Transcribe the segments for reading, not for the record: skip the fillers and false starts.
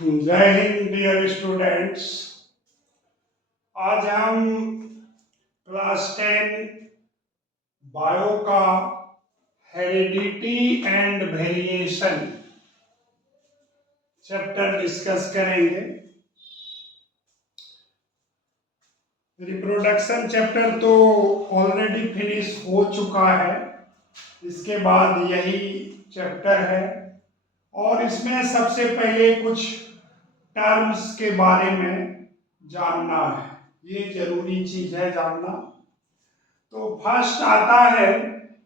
जय Hind dear students. आज हम क्लास 10 बायो का heredity and variation chapter discuss करेंगे। रिप्रोडक्शन चैप्टर तो ऑलरेडी फिनिश हो चुका है, इसके बाद यही चैप्टर है और इसमें सबसे पहले कुछ टर्म्स के बारे में जानना है। ये जरूरी चीज है जानना। तो फर्स्ट आता है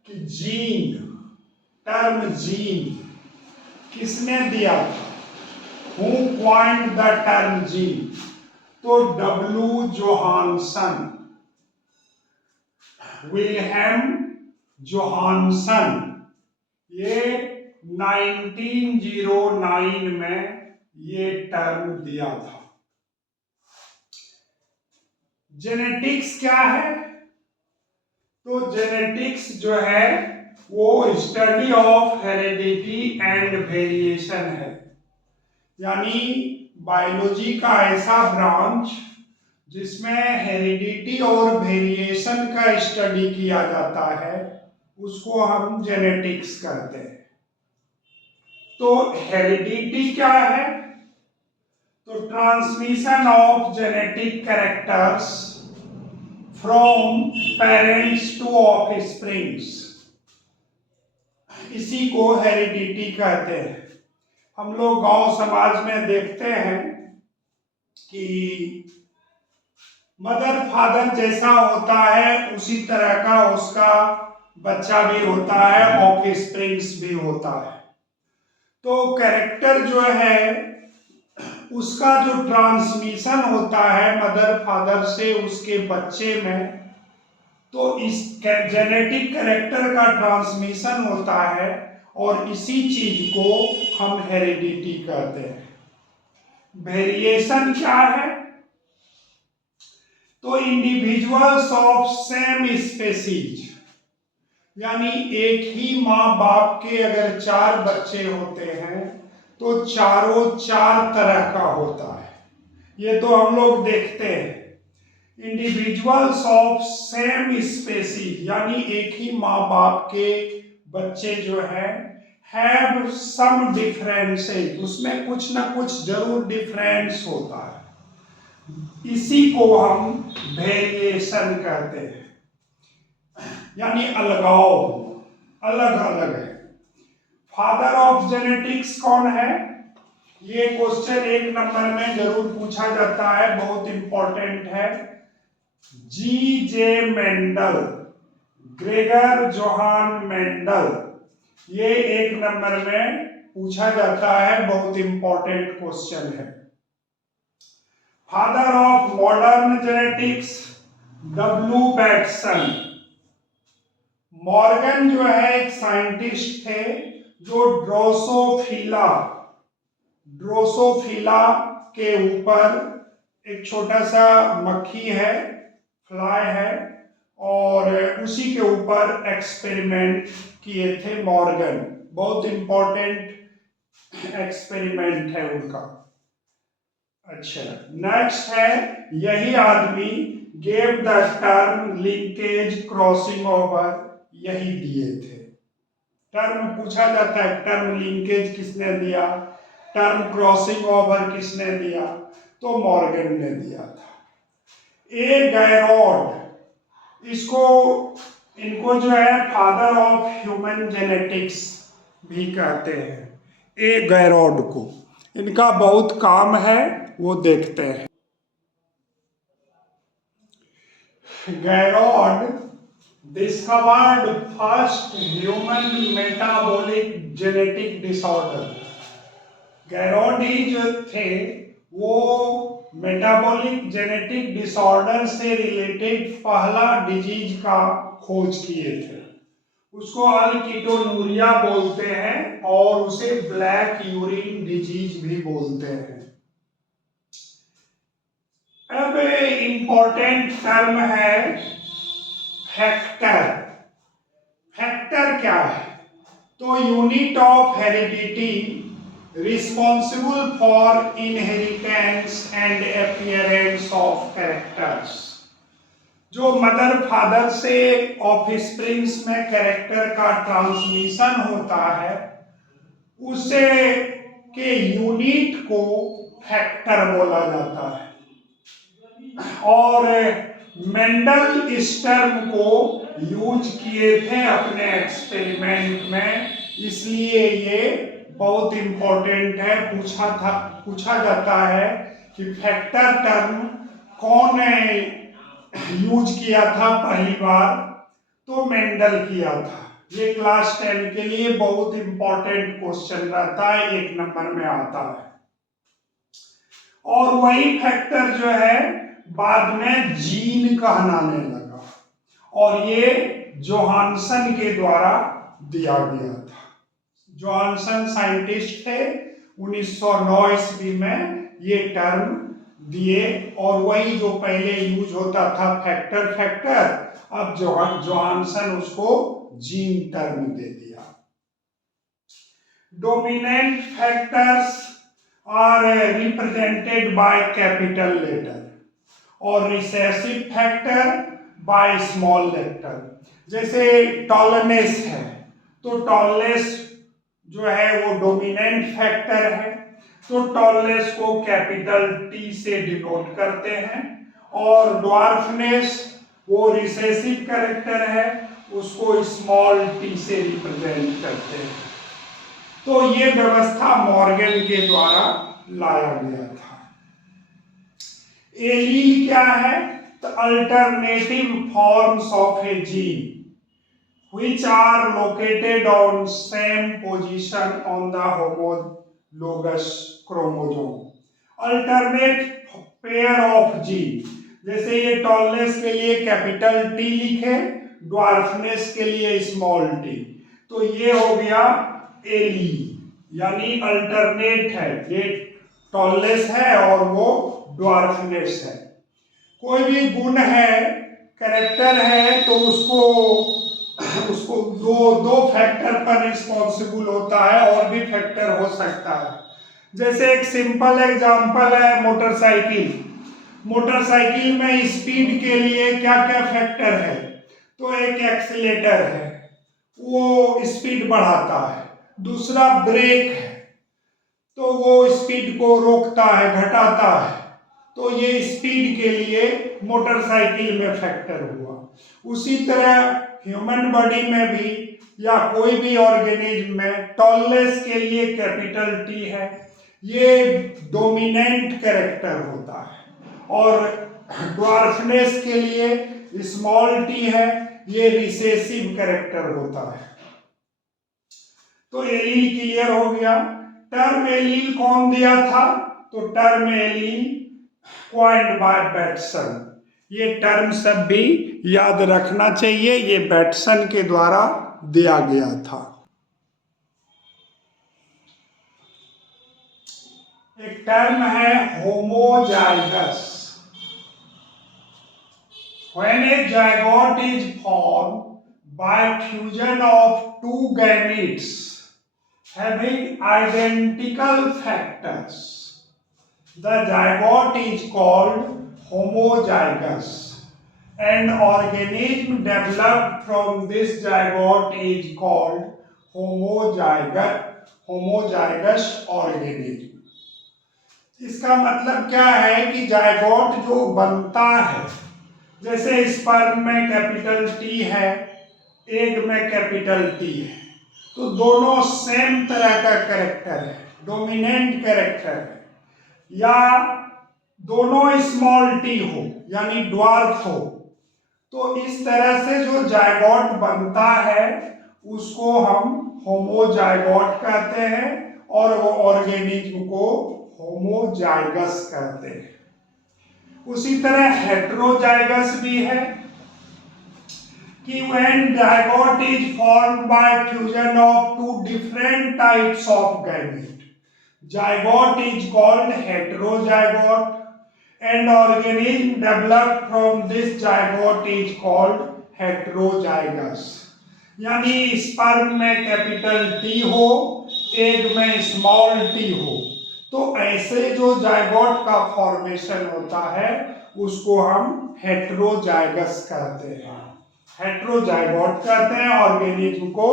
कि जीन, टर्म जीन किसने दिया था? Who coined the term gene? तो डब्ल्यू जोहानसन, विल्हेम जोहानसन, ये 1909 में ये टर्म दिया था। जेनेटिक्स क्या है? तो जेनेटिक्स जो है वो study of heredity and variation है, यानी बायोलॉजी का ऐसा ब्रांच जिसमें हेरिडिटी और वेरिएशन का स्टडी किया जाता है, उसको हम जेनेटिक्स कहते हैं। तो हेरिडिटी क्या है? तो transmission of genetic characters from parents to offsprings, इसी को हेरिडिटी कहते हैं। हम लोग गांव समाज में देखते हैं कि मदर फादर जैसा होता है उसी तरह का उसका बच्चा भी होता है, ऑफस्प्रिंग्स भी होता है। तो कैरेक्टर जो है उसका जो ट्रांसमिशन होता है मदर फादर से उसके बच्चे में, तो इस जेनेटिक कैरेक्टर का ट्रांसमिशन होता है और इसी चीज को हम हेरिडिटी कहते हैं। वेरिएशन क्या है? तो इंडिविजुअल्स ऑफ सेम स्पेसीज, यानी एक ही माँ बाप के अगर 4 बच्चे होते हैं तो चारों 4 तरह का होता है। ये तो हम लोग देखते हैं। इंडिविजुअल्स ऑफ सेम स्पेसीज, यानी एक ही माँ बाप के बच्चे जो है हैव सम डिफरेंसेस, उसमें कुछ ना कुछ जरूर डिफरेंस होता है, इसी को हम वेरिएशन कहते हैं, यानी अलगाव, अलग अलग है। फादर ऑफ जेनेटिक्स कौन है? ये क्वेश्चन 1 नंबर में जरूर पूछा जाता है, बहुत इंपॉर्टेंट है। जी जे मेंडल, ग्रेगर जोहान मेंडल, ये 1 नंबर में पूछा जाता है, बहुत इंपॉर्टेंट क्वेश्चन है। Father of modern genetics W Bateson. Morgan जो है एक साइंटिस्ट थे जो ड्रोसोफिला के ऊपर, एक छोटा सा मक्खी है, फ्लाई है, और उसी के ऊपर एक्सपेरिमेंट किए थे मॉर्गन। बहुत इंपॉर्टेंट एक्सपेरिमेंट है उनका। अच्छा, नेक्स्ट है, यही आदमी gave the term linkage crossing over, यही दिए थे। टर्म पूछा जाता है, टर्म लिंकेज किसने दिया, टर्म क्रॉसिंग ओवर किसने दिया? तो मॉर्गन ने दिया था। ए गैरोड, इनको जो है फादर ऑफ ह्यूमन जेनेटिक्स भी कहते हैं, ए गैरोड को। इनका बहुत काम है, वो देखते हैं। Garrod discovered first human metabolic genetic disorder. गैरोडी जो थे वो मेटाबॉलिक जेनेटिक डिसऑर्डर से रिलेटेड पहला डिजीज का खोज किए थे। उसको अल्कीटोनूरिया बोलते हैं और उसे ब्लैक यूरिन डिजीज भी बोलते हैं। अब इंपॉर्टेंट टर्म है फैक्टर। फैक्टर क्या है? तो unit of heredity responsible for inheritance and appearance of characters। जो मदर फादर से ऑफस्प्रिंग्स में कैरेक्टर का ट्रांसमिशन होता है उसे के यूनिट को फैक्टर बोला जाता है। और मेंडल इस टर्म को यूज किए थे अपने एक्सपेरिमेंट में, इसलिए ये बहुत इंपॉर्टेंट है। पूछा जाता है कि फैक्टर टर्म कौन यूज किया था पहली बार, तो मेंडल किया था। ये क्लास 10 के लिए बहुत इंपॉर्टेंट क्वेश्चन रहता है, 1 नंबर में आता है। और वही फैक्टर जो है बाद में जीन कहलाने लगा और ये जोहानसन के द्वारा दिया गया था। जोहानसन साइंटिस्ट थे, 1909 ईस्वी में ये टर्म दिए और वही जो पहले यूज होता था फैक्टर, अब जोहानसन उसको जीन टर्म दे दिया। Dominant factors are represented by capital letter और recessive factor by small letter. जैसे टॉलनेस है तो टॉलनेस जो है वो डोमिनेंट फैक्टर है, तो टॉलनेस को कैपिटल टी से डिनोट करते हैं। और ड्वार्फनेस वो रिसेसिव कैरेक्टर है, उसको स्मॉल टी से रिप्रेजेंट करते हैं। तो ये व्यवस्था मॉर्गन के द्वारा लाया गया था। एलील क्या है? The alternative forms of A gene which are located on same position on the homologous chromosome। Alternate pair of gene, जैसे ये टॉलनेस के लिए कैपिटल टी लिखे, ड्वार्फनेस के लिए स्मॉल टी, तो ये हो गया एलील यानी अल्टरनेट है। ये टॉलनेस है और वो ड्वार्फनेस है। कोई भी गुण है, कैरेक्टर है, तो उसको दो फैक्टर पर रिस्पॉन्सिबल होता है और भी फैक्टर हो सकता है। जैसे एक सिंपल एग्जांपल है मोटरसाइकिल। मोटरसाइकिल में स्पीड के लिए क्या क्या फैक्टर है? तो एक एक्सीलेटर है, वो स्पीड बढ़ाता है। दूसरा ब्रेक है, तो वो स्पीड को रोकता है, घटाता है। तो ये स्पीड के लिए मोटरसाइकिल में फैक्टर हुआ। उसी तरह ह्यूमन बॉडी में भी या कोई भी ऑर्गेनिज्म में टॉलनेस के लिए कैपिटल टी है, ये डोमिनेंट कैरेक्टर होता है। और ड्वार्फनेस के लिए स्मॉल टी है, ये रिसेसिव कैरेक्टर होता है। तो एलील क्लियर हो गया। टर्म एलील कौन दिया था? तो term allele coined bye Bateson. ये टर्म सब भी याद रखना चाहिए, ये बैटसन के द्वारा दिया गया था। एक टर्म है homozygous. When a zygote is formed by fusion of two gametes having identical factors, the zygote is called homozygous. An organism developed from this zygote is called homozygous organism। इसका मतलब क्या है कि जायगोट जो बनता है, जैसे स्पर्म में कैपिटल टी है, एग में कैपिटल टी है, तो दोनों सेम तरह का कैरेक्टर है, डोमिनेंट कैरेक्टर है। या दोनों स्मॉल टी हो यानी ड्वार्फ हो, तो इस तरह से जो जायगोट बनता है उसको हम होमोजाइगोट कहते हैं और वो ऑर्गेनिज्म को होमोजाइगस कहते हैं। उसी तरह हेटेरोजाइगस भी है कि when zygote is formed by fusion of two different types of gamete, zygote is called heterozygote, and organism developed from this zygote is called heterozygous। यानी स्पर्म में कैपिटल टी हो, एग में स्मॉल टी हो, तो ऐसे जो zygote का formation होता है उसको हम हेटेरोजाइगस कहते हैं, हेटेरोजाइगोट कहते हैं, ऑर्गेनिज्म को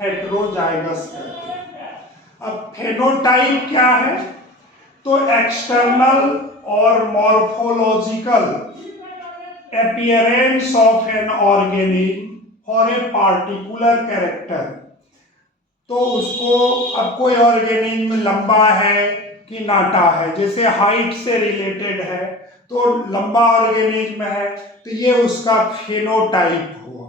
हेटेरोजाइगस कहते हैं। अब फेनोटाइप क्या है? तो एक्सटर्नल और morphological appearance of an organism for a particular character। तो उसको, अब कोई ऑर्गेनिज्म लंबा है कि नाटा है, जैसे हाइट से रिलेटेड है, तो लंबा ऑर्गेनिज्म है तो ये उसका फेनोटाइप हुआ,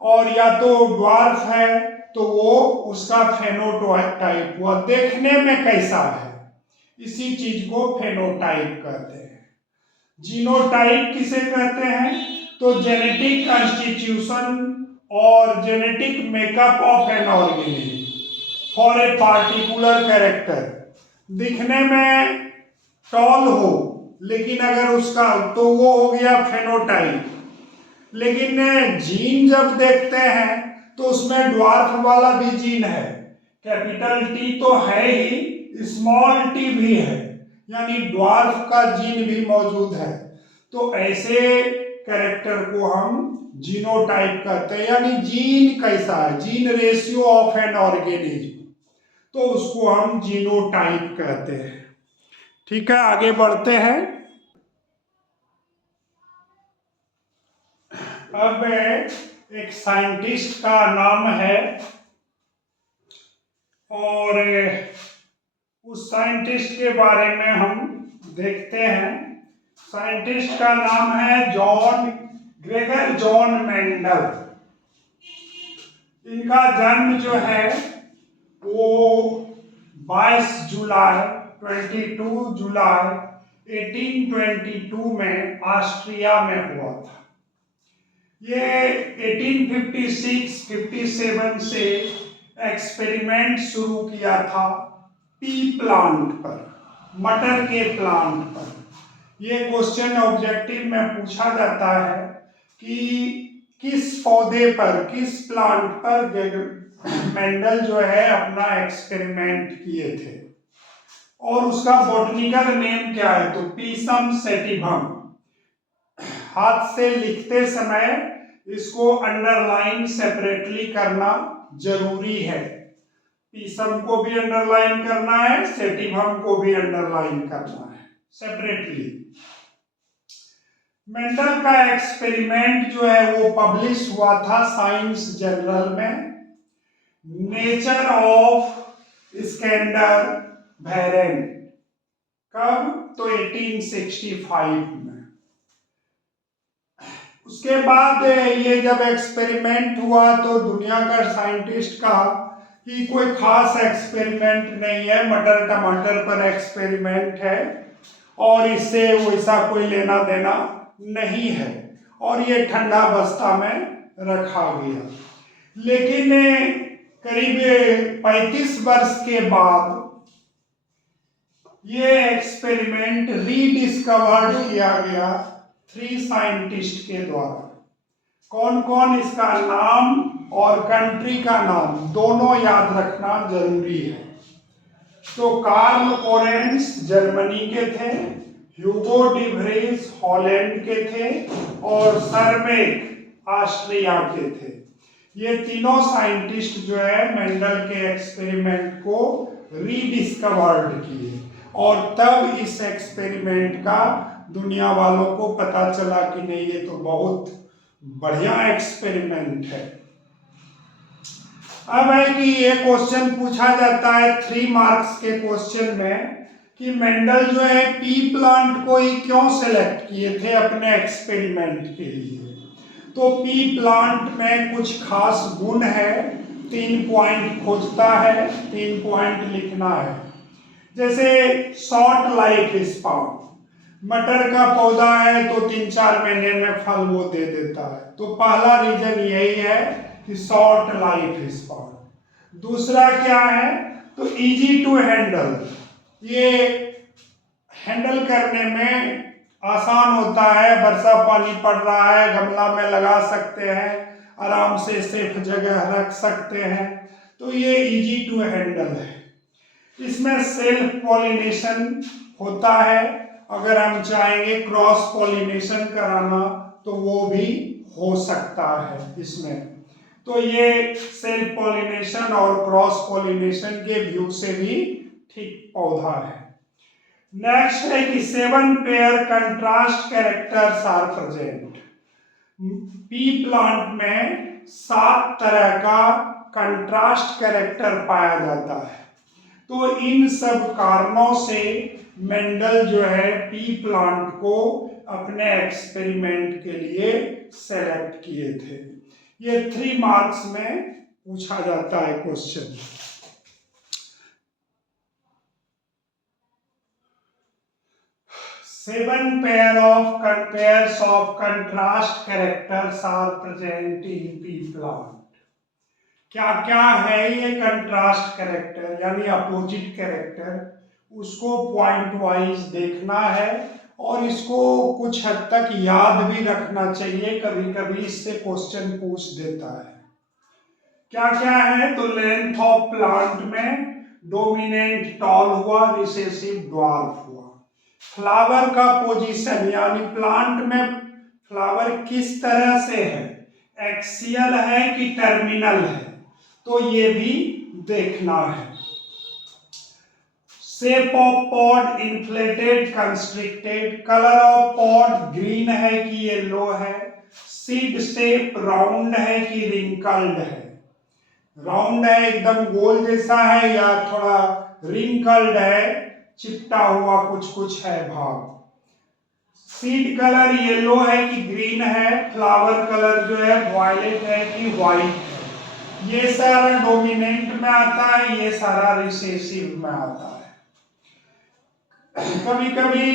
और या तो ड्वार्फ है तो वो उसका फेनोटाइप हुआ, देखने में कैसा है, इसी चीज को फेनोटाइप कहते हैं। जीनोटाइप किसे कहते हैं? तो जेनेटिक कॉन्स्टिट्यूशन और genetic makeup of an organism for a particular character. दिखने में टॉल हो लेकिन अगर उसका, तो वो हो गया फेनोटाइप। लेकिन जीन जब देखते हैं तो उसमें ड्वार्फ वाला भी जीन है, कैपिटल टी तो है ही, स्मॉल टी भी है, यानी ड्वार्फ का जीन भी मौजूद है। तो ऐसे कैरेक्टर को हम जीनोटाइप कहते हैं, यानी जीन कैसा है, gene ratio of an organism, तो उसको हम जीनोटाइप कहते हैं। ठीक है, आगे बढ़ते हैं। अब एक साइंटिस्ट का नाम है, और उस साइंटिस्ट के बारे में हम देखते हैं। साइंटिस्ट का नाम है ग्रेगर जॉन मेंडल। इनका जन्म जो है वो 22 जुलाई 1822 में ऑस्ट्रिया में हुआ था। ये 1856-57 से एक्सपेरिमेंट शुरू किया था पी प्लांट पर, मटर के प्लांट पर। ये क्वेश्चन ऑब्जेक्टिव में पूछा जाता है कि किस पौधे पर, किस प्लांट पर मेंडल जो है अपना एक्सपेरिमेंट किए थे, और उसका बॉटनिकल नेम क्या है? तो पीसम सेटिवम। हाथ से लिखते समय इसको अंडरलाइन सेपरेटली करना जरूरी है। पीसम को भी अंडरलाइन करना है, सेटिवम को भी अंडरलाइन करना है सेपरेटली। मेंडल का एक्सपेरिमेंट जो है वो पब्लिश हुआ था साइंस जर्नल में, नेचर ऑफ स्कैंडर वेरेन। कब? तो 1865 में। उसके बाद ये जब एक्सपेरिमेंट हुआ तो दुनिया का साइंटिस्ट कहा कि कोई खास एक्सपेरिमेंट नहीं है, मटर टमाटर पर एक्सपेरिमेंट है और इससे वैसा कोई लेना देना नहीं है, और ये ठंडा बस्ता में रखा गया। लेकिन करीब 35 वर्ष के बाद ये एक्सपेरिमेंट रीडिस्कवर्ड किया गया 3 साइंटिस्ट के द्वारा। कौन कौन? इसका नाम और कंट्री का नाम दोनों याद रखना जरूरी है। तो कार्ल लोरेंज जर्मनी के थे, ह्यूगो डी व्रीज हॉलैंड के थे, और सरमेक ऑस्ट्रिया के थे। ये तीनों साइंटिस्ट जो है मेंडल के एक्सपेरिमेंट को रीडिस्कवर्ड किए, और तब इस एक्सपेरिमेंट का दुनिया वालों को पता चला कि नहीं, ये तो बहुत बढ़िया एक्सपेरिमेंट है। अब है कि ये क्वेश्चन पूछा जाता है 3 मार्क्स के क्वेश्चन में कि मेंडल जो है पी प्लांट को ही क्यों सेलेक्ट किए थे अपने एक्सपेरिमेंट के लिए। तो पी प्लांट में कुछ खास गुण है, 3 पॉइंट खोजता है, 3 पॉइंट लिखना है। जैसे शॉर्ट लाइफ स्पैन, मटर का पौधा है तो 3-4 महीने में फल वो दे देता है, तो पहला रीजन यही है कि शॉर्ट लाइफ स्पैन। दूसरा क्या है? तो इजी टू हैंडल, ये हैंडल करने में आसान होता है, वर्षा पानी पड़ रहा है गमला में लगा सकते हैं, आराम से सेफ जगह रख सकते हैं, तो ये इजी टू हैंडल है। इसमें सेल्फ पॉलिनेशन होता है। अगर हम चाहेंगे क्रॉस पॉलिनेशन कराना तो वो भी हो सकता है इसमें। तो ये सेल्फ पॉलिनेशन और क्रॉस पॉलिनेशन के व्यू से भी ठीक पौधा है। नेक्स्ट है कि 7 pair contrast characters are present. Pea plant में 7 तरह का कंट्रास्ट कैरेक्टर पाया जाता है। तो इन सब कारणों से मेंडल जो है पी प्लांट को अपने एक्सपेरिमेंट के लिए सेलेक्ट किए थे। ये 3 मार्क्स में पूछा जाता है question. Seven pairs of contrast characters are present in pea plant. क्या क्या है ये कंट्रास्ट कैरेक्टर यानी अपोजिट कैरेक्टर, उसको पॉइंट वाइज देखना है और इसको कुछ हद तक याद भी रखना चाहिए, कभी कभी इससे क्वेश्चन पूछ देता है। क्या क्या है तो लेंथ ऑफ प्लांट में डोमिनेंट टॉल हुआ, रिसेसिव ड्वार्फ हुआ। फ्लावर का पोजीशन यानी प्लांट में फ्लावर किस तरह से है, एक्सियल है कि टर्मिनल है, तो ये भी देखना है। Shape of pod inflated constricted, colour of pod green है कि येलो है, सीड शेप राउंड है कि रिंकल्ड है, राउंड है एकदम गोल जैसा है या थोड़ा रिंकल्ड है, चिपटा हुआ कुछ कुछ है भाग। सीड कलर येलो है कि ग्रीन है, फ्लावर कलर जो है वायलेट है कि व्हाइट है। ये सारा डोमिनेंट में आता है, ये सारा रिसेसिव में आता है। कभी कभी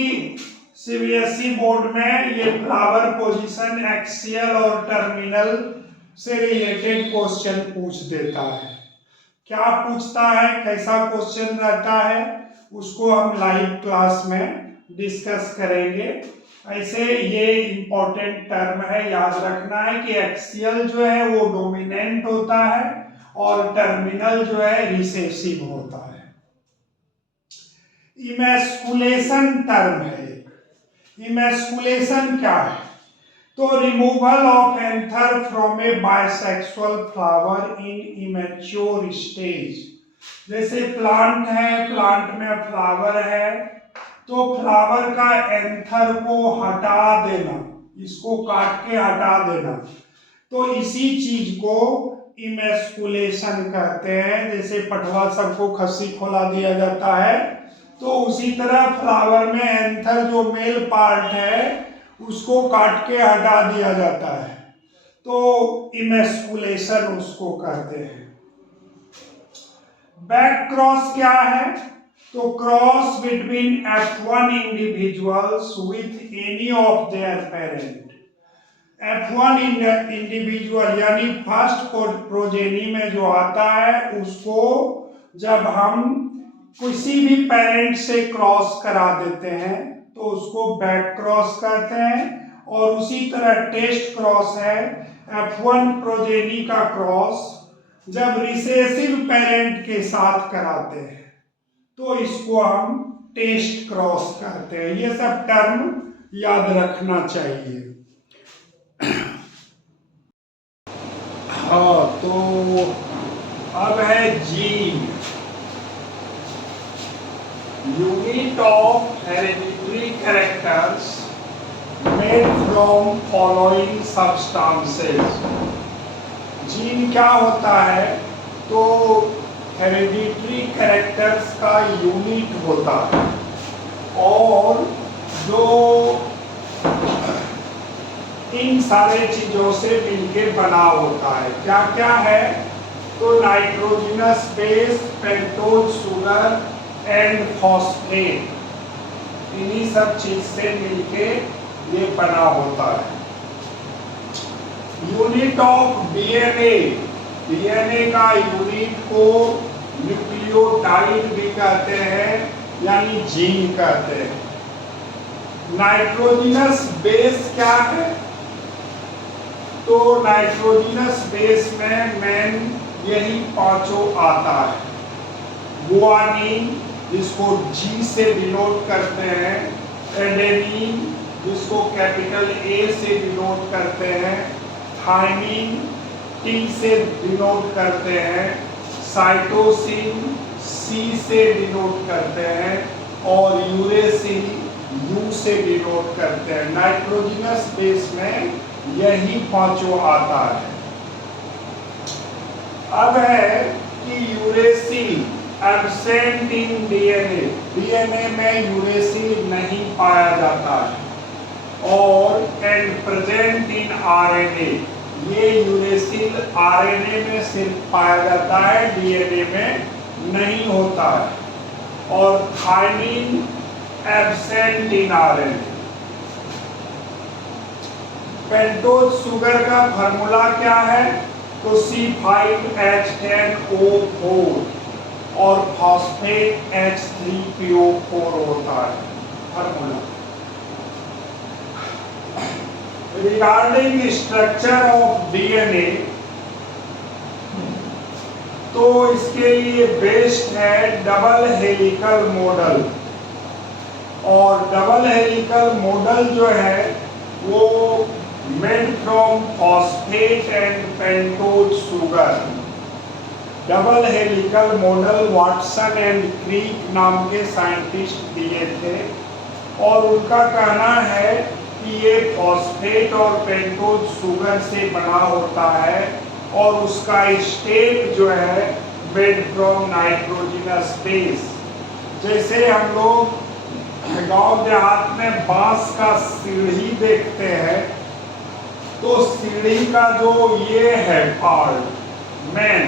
सीबीएसई बोर्ड में ये फ्लावर पोजीशन एक्सियल और टर्मिनल से रिलेटेड क्वेश्चन पूछ देता है। क्या पूछता है, कैसा क्वेश्चन रहता है, उसको हम लाइव क्लास में डिस्कस करेंगे। ऐसे ये इंपॉर्टेंट टर्म है, याद रखना है कि एक्सियल जो है वो डोमिनेंट होता है और टर्मिनल जो है रिसेसिव होता है। इमैस्कुलेशन टर्म है। इमैस्कुलेशन क्या है तो removal of anther from A bisexual flower in immature stage. जैसे प्लांट है, प्लांट में फ्लावर है, तो फ्लावर का एंथर को हटा देना, इसको काट के हटा देना, तो इसी चीज को इमैस्कुलेशन कहते हैं। जैसे पटवा सबको खस्सी खोला दिया जाता है, तो उसी तरह फ्लावर में एंथर जो मेल पार्ट है उसको काट के हटा दिया जाता है, तो इमैस्कुलेशन उसको कहते हैं। बैक क्रॉस क्या है तो cross between F1 individuals with any of their parent. F1 individual यानी फर्स्ट प्रोजेनी में जो आता है उसको जब हम किसी भी पेरेंट से क्रॉस करा देते हैं तो उसको बैक क्रॉस कहते हैं। और उसी तरह टेस्ट क्रॉस है, F1 प्रोजेनी का क्रॉस जब रिसेसिव पेरेंट के साथ कराते हैं तो इसको हम टेस्ट क्रॉस कहते हैं। ये सब टर्म याद रखना चाहिए। हाँ, तो अब है gene. Unit of hereditary characters made from following substances. Gene क्या होता है तो हेरेडिटरी कैरेक्टर्स का यूनिट होता है और जो इन सारे चीजों से मिलके बना होता है। क्या क्या है तो nitrogenous base, pentose sugar and phosphate, इन्हीं सब चीज से मिलके ये बना होता है। यूनिट ऑफ डीएनए, डीएनए का यूनिट को न्यूक्लियोटाइड भी कहते हैं यानी जीन कहते हैं। नाइट्रोजनस बेस क्या है तो नाइट्रोजनस बेस में मेन यही पांचों आता है। गुआनिन जिसको G से डिनोट करते हैं, एडेनिन जिसको कैपिटल A से डिनोट करते हैं, थाइमिन T से डिनोट करते हैं, साइटोसिन C से डिनोट करते हैं और यूरेसिल U से डिनोट करते हैं। नाइट्रोजनस बेस में यही पांचों आता है। अब है कि uracil absent in DNA, DNA में यूरेसिल नहीं पाया जाता है और एंड प्रेजेंट इन आरएनए, ये यूरेसिल आरएनए में सिर्फ पाया जाता है, डीएनए में नहीं होता है। और thymine absent in RNA. Pentose sugar का फार्मूला क्या है? तो C5H10O4 और फॉस्फेट H3PO4 होता है formula. Regarding structure of DNA, तो इसके लिए बेस्ट है डबल हेलिकल मॉडल। और डबल हेलिकल मॉडल जो है वो made from phosphate and pentose sugar. Double helical model Watson and creek नाम के साइंटिस्ट दिए थे और उनका कहना है कि ये फॉस्फेट और पेंटोज शुगर से बना होता है और उसका स्टेट जो है मेड फ्रॉम नाइट्रोजनस बेस। जैसे हम लोग गांव देहात में बांस का सीढ़ी देखते हैं, तो सीढ़ी का जो ये है पार्ट मेन,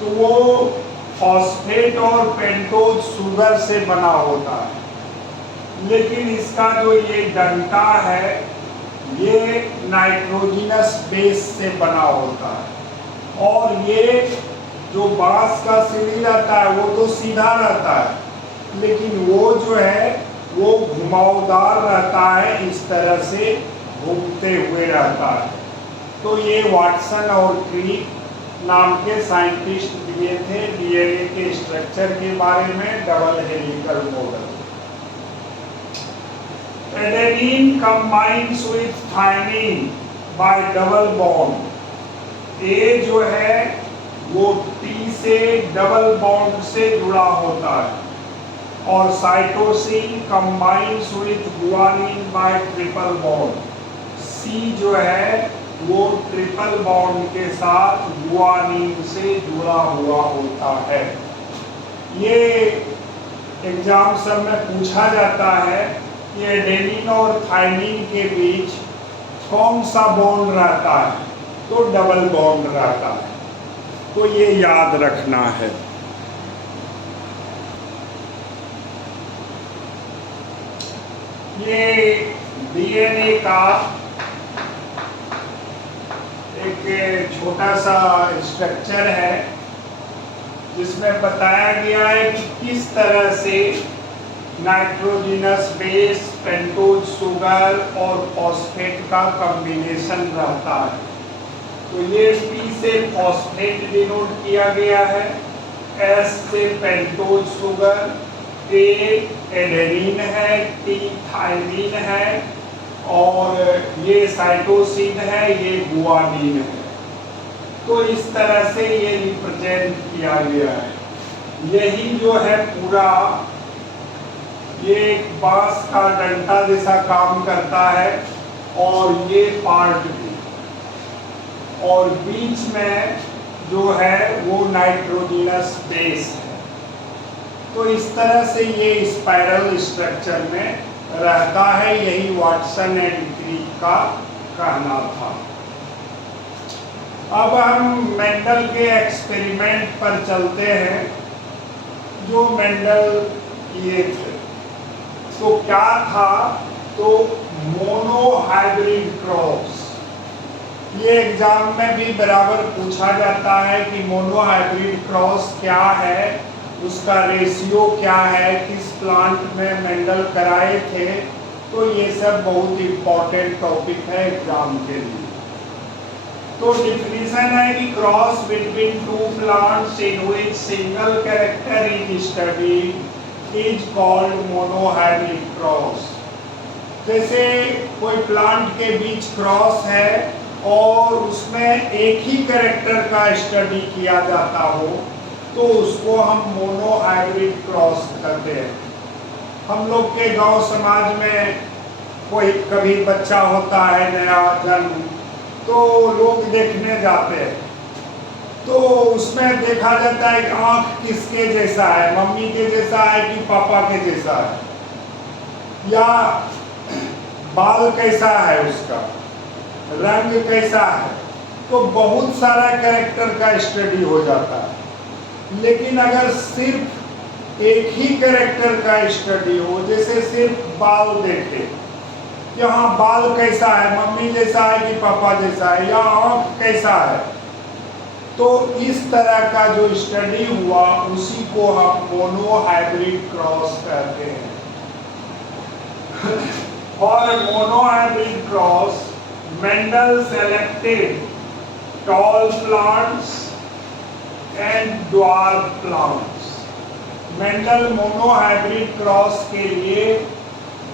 तो वो फॉस्फेट और पेंटोज शुगर से बना होता है, लेकिन इसका जो ये डंटा है ये नाइट्रोजनस बेस से बना होता है। और ये जो बांस का सीढ़ी रहता है वो तो सीधा रहता है, लेकिन वो जो है वो घुमावदार रहता है, इस तरह से घूमते हुए रहता है। तो ये वाटसन और क्रीक नाम के साइंटिस्ट दिए थे डीएनए के स्ट्रक्चर के बारे में double helical model. Adenine combines with thymine by double bond. A जो है वो टी से डबल बॉन्ड से जुड़ा होता है और cytosine combines with guanine by triple bond. C जो है वो ट्रिपल बॉन्ड के साथ गुआनिन से जुड़ा हुआ होता है। ये एग्जाम सब में पूछा जाता है कि एडेनिन और थाइमिन के बीच कौन सा बॉन्ड रहता है, तो डबल बॉन्ड रहता है, तो ये याद रखना है। ये डीएनए का एक छोटा सा स्ट्रक्चर है जिसमें बताया गया है कि किस तरह से नाइट्रोजनस बेस, पेंटोज शुगर और फॉस्फेट का कॉम्बिनेशन रहता है। तो ये P से फॉस्फेट डिनोट किया गया है, S से पेंटोज शुगर, A एडेनिन है, T थाइमिन है और ये साइटोसिन है, ये गुआनिन है। तो इस तरह से ये रिप्रेजेंट किया गया है। यही जो है पूरा ये एक बांस का डंटा जैसा काम करता है और ये पार्ट भी, और बीच में जो है वो नाइट्रोजनस बेस है। तो इस तरह से ये स्पाइरल स्ट्रक्चर में रहता है। यही वाटसन एंड क्रीक का कहना था। अब हम मेंडल के एक्सपेरिमेंट पर चलते हैं जो मेंडल किए थे। तो क्या था? तो मोनोहाइब्रिड क्रॉस। ये एग्जाम में भी बराबर पूछा जाता है कि मोनोहाइब्रिड क्रॉस क्या है, उसका रेशियो क्या है, किस प्लांट में मेंडल कराए थे। तो ये सब बहुत इम्पोर्टेंट टॉपिक है एग्जाम के लिए। तो तो डिफिनीशन है कि cross between two plants in which single character is studied is called monohybrid cross. जैसे कोई प्लांट के बीच क्रॉस है और उसमें एक ही कैरेक्टर का स्टडी किया जाता हो तो उसको हम मोनोहाइब्रिड क्रॉस कहते हैं। हम लोग के गांव समाज में कोई कभी बच्चा होता है नया जन्म, तो लोग देखने जाते हैं तो उसमें देखा जाता है कि आँख किसके जैसा है, मम्मी के जैसा है कि पापा के जैसा है, या बाल कैसा है उसका, रंग कैसा है। तो बहुत सारा कैरेक्टर का स्टडी हो जाता है। लेकिन अगर सिर्फ एक ही कैरेक्टर का स्टडी हो, जैसे सिर्फ बाल देखे कि हाँ बाल कैसा है, मम्मी जैसा है कि पापा जैसा है, या आँख कैसा है, तो इस तरह का जो स्टडी हुआ उसी को हम मोनोहाइब्रिड क्रॉस कहते हैं। और monohybrid cross Mendel selected tall plants and dwarf plants. Mendel monohybrid cross के लिए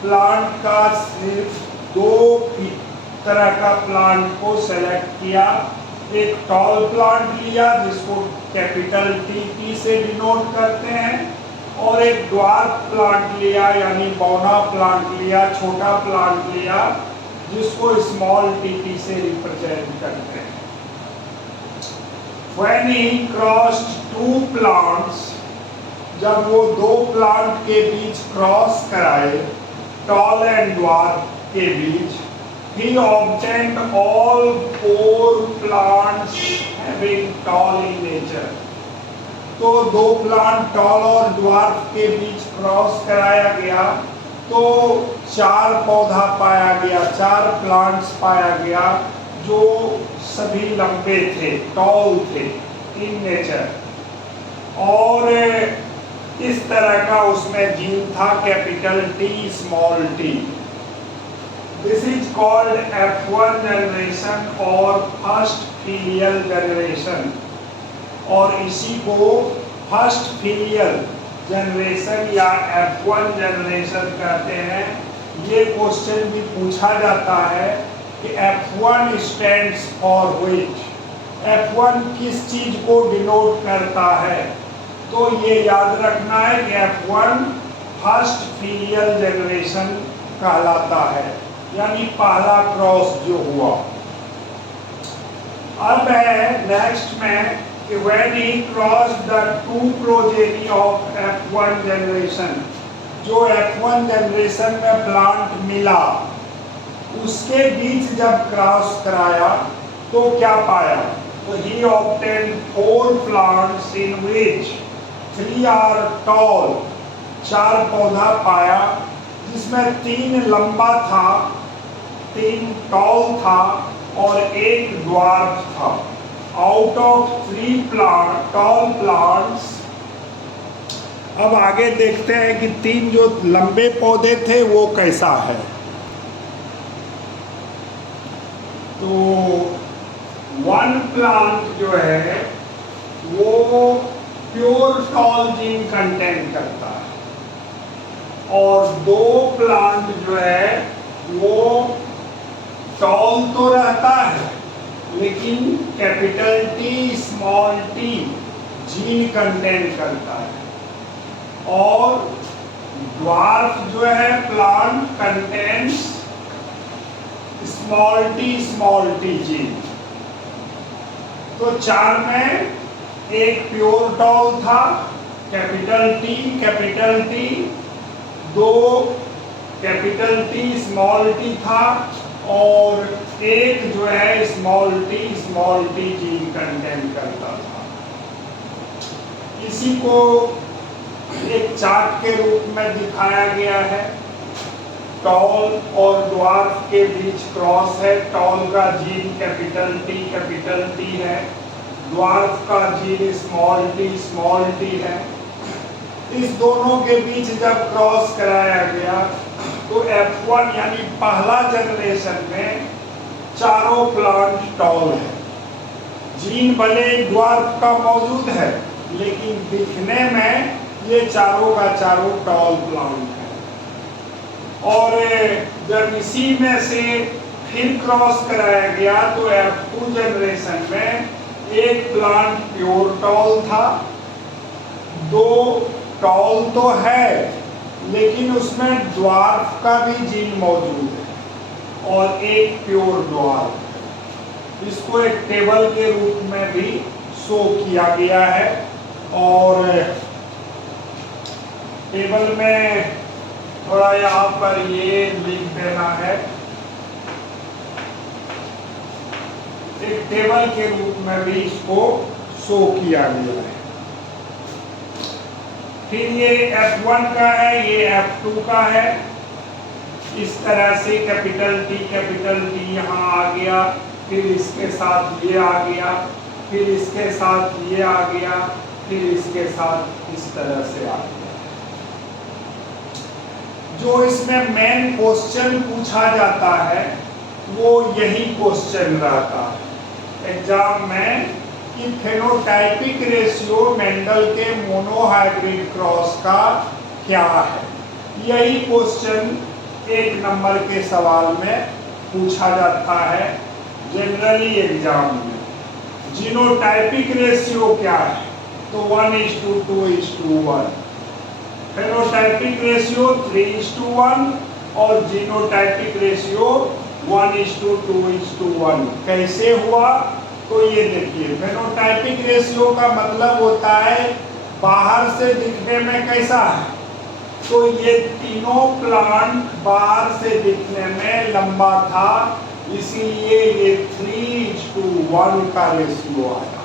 प्लांट का सिर्फ दो तरह का प्लांट को सेलेक्ट किया। एक टॉल प्लांट लिया जिसको कैपिटल टी से डिनोट करते हैं, और एक ड्वार्फ प्लांट लिया यानी बौना प्लांट लिया, छोटा प्लांट लिया जिसको स्मॉल टी से रिप्रेजेंट करते हैं। When he crossed two plants, जब वो दो प्लांट के बीच क्रॉस कराए, टॉल एंड ड्वार्फ के बीच, he obtained all four plants having tall in nature। तो दो प्लांट टॉल और ड्वार्फ के बीच क्रॉस कराया गया तो चार पौधा पाया गया, चार प्लांट्स पाया गया जो सभी लंबे थे, टॉल थे इन नेचर। और इस तरह का उसमें जीन था capital T small T. This is called F1 generation और फर्स्ट फीलियल जनरेशन, और इसी को फर्स्ट फीलियल जनरेशन या F1 जनरेशन कहते हैं। ये क्वेश्चन भी पूछा जाता है कि F1 stands for which, F1 किस चीज को डिनोट करता है। तो ये याद रखना है कि F1 फर्स्ट फीलियल जनरेशन कहलाता है, यानी पहला क्रॉस जो हुआ। अब है नेक्स्ट में कि when he crossed the two progeny of F1 generation, जो F1 जनरेशन में प्लांट मिला उसके बीच जब क्रॉस कराया तो क्या पाया, तो he obtained four plants in which three are tall, चार पौधा पाया जिसमें तीन लंबा था, तीन टॉल था और एक ड्वार्फ था। Out of three tall plants, अब आगे देखते हैं कि तीन जो लंबे पौधे थे वो कैसा है। तो वन प्लांट जो है वो प्योर टॉल जीन कंटेन करता है, और दो प्लांट जो है वो टॉल तो रहता है लेकिन capital T small T gene contain करता है, और ड्वार्फ जो है plant contains small T gene. तो चार में एक प्योर टॉल था कैपिटल टी, दो कैपिटल टी स्मॉल टी था, और एक जो है स्मॉल टी जीन कंटेन करता था। इसी को एक चार्ट के रूप में दिखाया गया है। टॉल और ड्वार्फ के बीच क्रॉस है, टॉल का जीन कैपिटल टी है, ड्वार्फ का जीन स्मॉल टी है। इस दोनों के बीच जब क्रॉस कराया गया तो F1 यानी पहला जनरेशन में चारों प्लांट टॉल है, जीन भले ड्वार्फ का मौजूद है, लेकिन दिखने में ये चारों का चारों टॉल प्लांट है। और जब इसी में से फिर क्रॉस कराया गया तो F2 जनरेशन में एक प्लांट प्योर टॉल था, दो टॉल तो है लेकिन उसमें ड्वार्फ का भी जीन मौजूद है, और एक प्योर ड्वार्फ। इसको एक टेबल के रूप में भी शो किया गया है, और टेबल में थोड़ा यहाँ पर ये लिख देना है, एक टेबल के रूप में भी इसको शो किया गया है। फिर ये F1 का है, ये F2 का है। इस तरह से कैपिटल T यहाँ आ गया, फिर इसके साथ ये आ गया, फिर इसके साथ ये आ गया, फिर इसके साथ इस तरह से आ गया। जो इसमें मेन क्वेश्चन पूछा जाता है वो यही क्वेश्चन रहता है एग्जाम में कि फेनोटाइपिक रेशियो मेंडल के मोनोहाइब्रिड क्रॉस का क्या है। यही क्वेश्चन एक नंबर के सवाल में पूछा जाता है जनरली एग्जाम में। जीनोटाइपिक रेशियो क्या है, तो 1:2:1। फेनोटाइपिक रेशियो 3:1 और जीनोटाइपिक रेशियो 1:2:1। कैसे हुआ, तो ये देखिए फेनोटाइपिक रेशियो का मतलब होता है बाहर से दिखने में कैसा है, तो ये तीनों प्लांट बाहर से दिखने में लंबा था, इसीलिए ये 3:1 का रेशियो आया।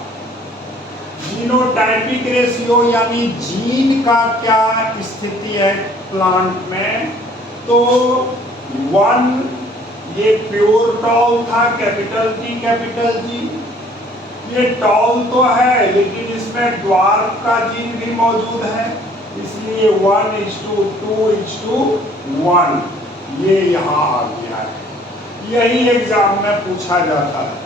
जीनोटाइपिक रेशियो यानी जीन का क्या स्थिति है प्लांट में, तो 1 ये प्योर टॉल था, कैपिटल T। ये टॉल तो है लेकिन इसमें ड्वार्फ का जीन भी मौजूद है, इसलिए 1:2:1 ये यहाँ आ गया है। यही एग्जाम में पूछा जाता है,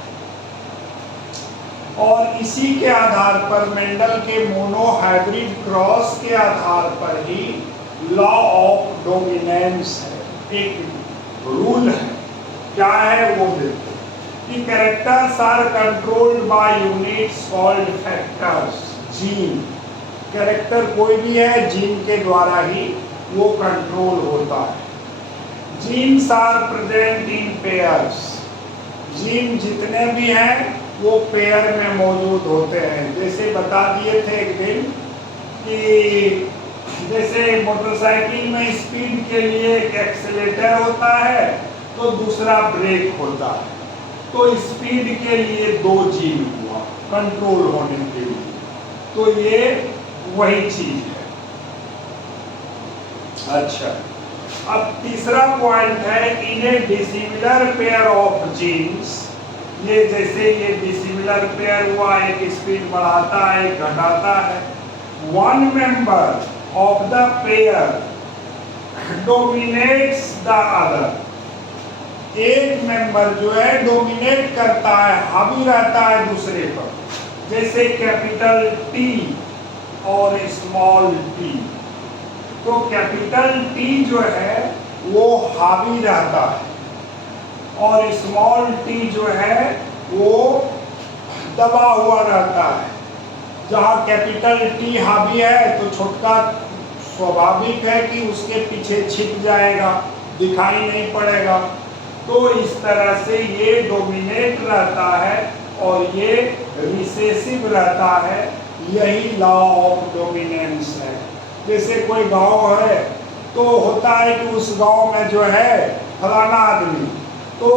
और इसी के आधार पर मेंडल के मोनोहाइब्रिड क्रॉस के आधार पर ही लॉ ऑफ डोमिनेंस है, एक रूल है। क्या है वो देखते कि characters are controlled by units called factors. Gene character कोई भी है जीन के द्वारा ही वो कंट्रोल होता है। Genes are present in pairs. Gene जितने भी हैं वो पेयर में मौजूद होते हैं। जैसे बता दिए थे एक दिन कि जैसे मोटरसाइकिल में स्पीड के लिए एक एक्सेलेटर होता है तो दूसरा ब्रेक होता है, तो स्पीड के लिए 2 जीन हुआ कंट्रोल होने के लिए, तो ये वही चीज है। अच्छा, अब तीसरा पॉइंट है इन ए डिसिमिलर पेयर ऑफ जीन्स। ये जैसे ये डिसिमिलर पेयर हुआ, एक स्पीड बढ़ाता है एक घटाता है। One member of the pair dominates the other. एक मेंबर जो है डोमिनेट करता है, हावी रहता है दूसरे पर, जैसे कैपिटल T और स्मॉल t। तो कैपिटल T जो है वो हावी रहता है और स्मॉल t जो है वो दबा हुआ रहता है। जहाँ कैपिटल T हावी है तो छोटका स्वाभाविक है कि उसके पीछे छिप जाएगा, दिखाई नहीं पड़ेगा। तो इस तरह से ये डोमिनेट रहता है और ये रिसेसिव रहता है। यही लॉ ऑफ डोमिनेंस है। जैसे कोई गांव है तो होता है कि उस गांव में जो है फलाना आदमी तो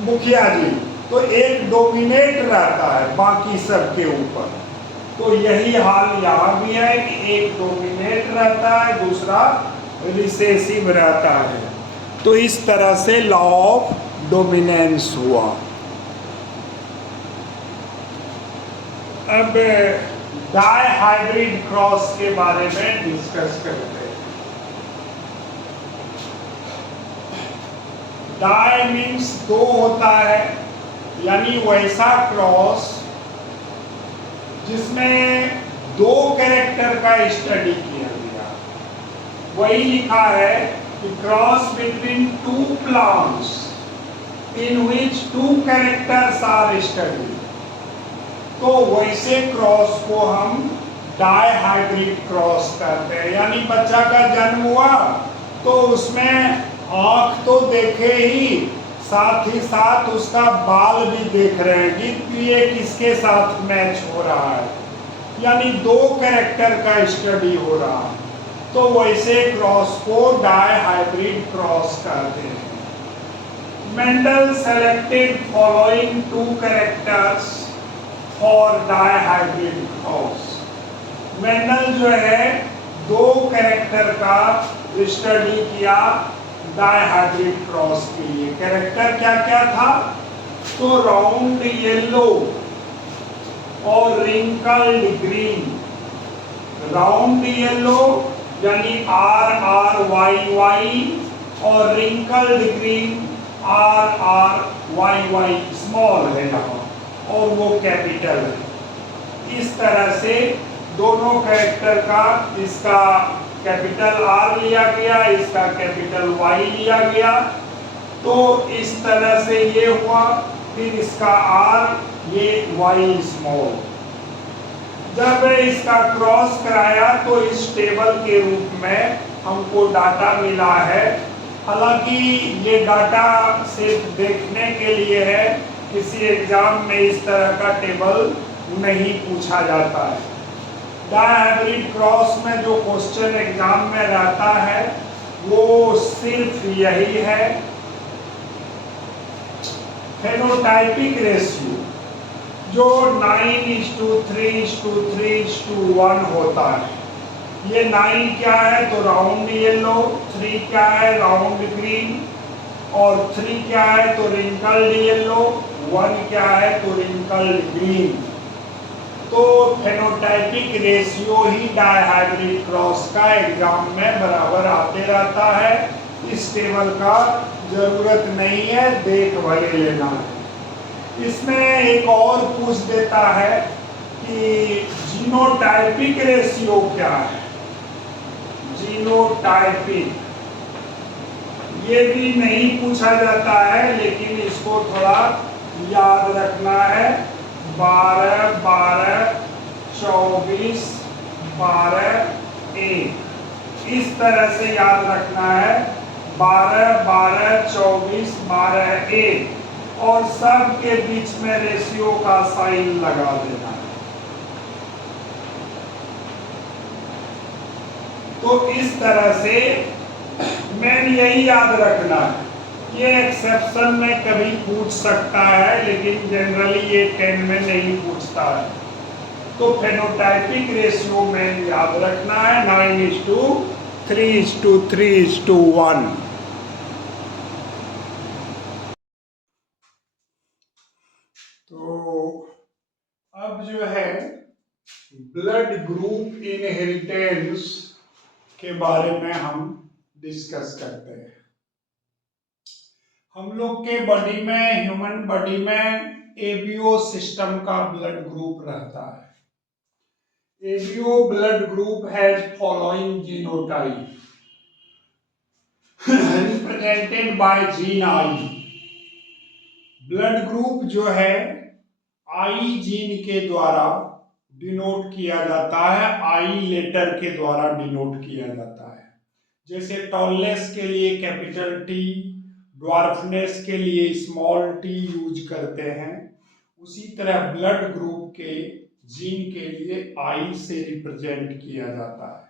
मुखिया जी, तो एक डोमिनेट रहता है बाकी सब के ऊपर। तो यही हाल यहाँ भी है कि एक डोमिनेट रहता है, दूसरा रिसेसिव रहता है। तो इस तरह से लॉ ऑफ डोमिनेंस हुआ। अब डाई हाइब्रिड क्रॉस के बारे में डिस्कस करते हैं। डाई मीन्स 2 होता है, यानी वैसा क्रॉस जिसमें दो कैरेक्टर का स्टडी किया गया। वही लिखा है कि cross between two plants in which two characters are study. तो वैसे क्रॉस को हम डायहाइब्रिड क्रॉस कहते हैं। यानी बच्चा का जन्म हुआ तो उसमें आंख तो देखे ही साथ उसका बाल भी देख रहे हैं कि ये किसके साथ मैच हो रहा है, यानी दो कैरेक्टर का स्टडी हो रहा है। तो वैसे क्रॉस को डायहाइब्रिड क्रॉस कहते हैं। Mendel selected following two characters for dihybrid cross. Mendel जो है दो कैरेक्टर का स्टडी किया डायहाइब्रिड क्रॉस के लिए। कैरेक्टर क्या क्या था? तो राउंड येलो और रिंकल्ड ग्रीन। राउंड येलो यानी RRYY और रिंकल्ड ग्रीन RRYY स्मॉल है यहाँ और वो कैपिटल है। इस तरह से दोनों कैरेक्टर का इसका कैपिटल R लिया गया, इसका कैपिटल Y लिया गया। तो इस तरह से ये हुआ, फिर इसका R ये Y स्मॉल। जब इसका क्रॉस कराया तो इस टेबल के रूप में हमको डाटा मिला है। हालांकि ये डाटा सिर्फ देखने के लिए है, किसी एग्जाम में इस तरह का टेबल नहीं पूछा जाता है। डायहाइब्रिड क्रॉस में जो क्वेश्चन एग्जाम में रहता है वो सिर्फ यही है, फेनोटाइपिक रेशियो जो 9:3:3:1 होता है। ये 9 क्या है? तो राउंड येलो, 3 क्या है? राउंड ग्रीन, और 3 क्या है? तो रिंकल्ड येलो, 1 क्या है? तो रिंकल्ड ग्रीन। तो फेनोटाइपिक रेशियो ही डायहाइब्रिड क्रॉस का एग्जाम में बराबर आते रहता है। इस टेबल का जरूरत नहीं है, देख भले लेना है। इसमें एक और पूछ देता है कि जीनोटाइपिक रेशियो क्या है। जीनोटाइपिक ये भी नहीं पूछा जाता है, लेकिन इसको थोड़ा याद रखना है। 12 12 24 12 1 इस तरह से याद रखना है। 12 12 24 12 1 और सब के बीच में रेशियो का साइन लगा देना है। तो इस तरह से मेन यही याद रखना है। ये एक्सेप्शन में कभी पूछ सकता है, लेकिन जनरली ये 10 में नहीं पूछता है। तो फेनोटाइपिक रेशियो में याद रखना है 9:3:3:1। तो अब जो है ब्लड ग्रुप इनहेरिटेंस के बारे में हम डिस्कस करते हैं। हम लोग के बॉडी में, ह्यूमन बॉडी में एबीओ सिस्टम का ब्लड ग्रुप रहता है। ABO blood group has following genotype represented by gene I. Blood group जो है आई जीन के द्वारा डिनोट किया जाता है, आई लेटर के द्वारा डिनोट किया जाता है। जैसे टॉलनेस के लिए कैपिटल टी, ड्वार्फनेस के लिए स्मॉल टी यूज करते हैं, उसी तरह ब्लड ग्रुप के जीन के लिए आई से रिप्रेजेंट किया जाता है।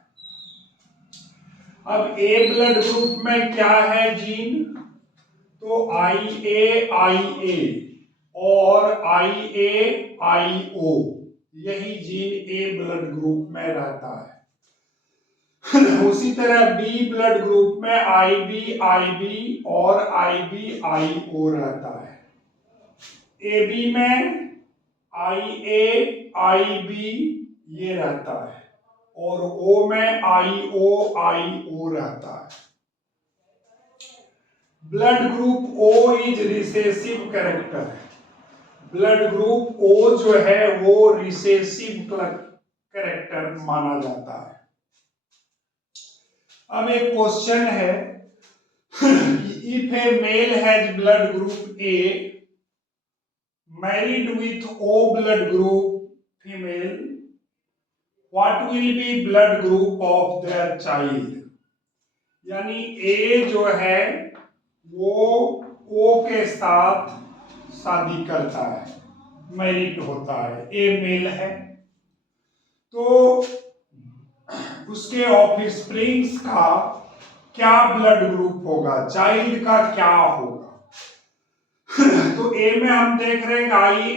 अब ए ब्लड ग्रुप में क्या है जीन? तो IA और IA यही जीन ए ब्लड ग्रुप में रहता है। उसी तरह बी ब्लड ग्रुप में IB और IBIO रहता है। AB में IA ये रहता है और O में IO रहता है। Blood group O is recessive character. Blood group O जो है वो रिसेसिव कैरेक्टर माना जाता है। अब एक क्वेश्चन है, if a male has blood group A married with O blood group female, what will be blood group of their child? यानी A जो है वो O के साथ शादी करता है, मैरिड होता है, A मेल है, तो उसके ऑफस्प्रिंग्स का क्या ब्लड ग्रुप होगा, चाइल्ड का क्या होगा? तो ए में हम देख रहे हैं आई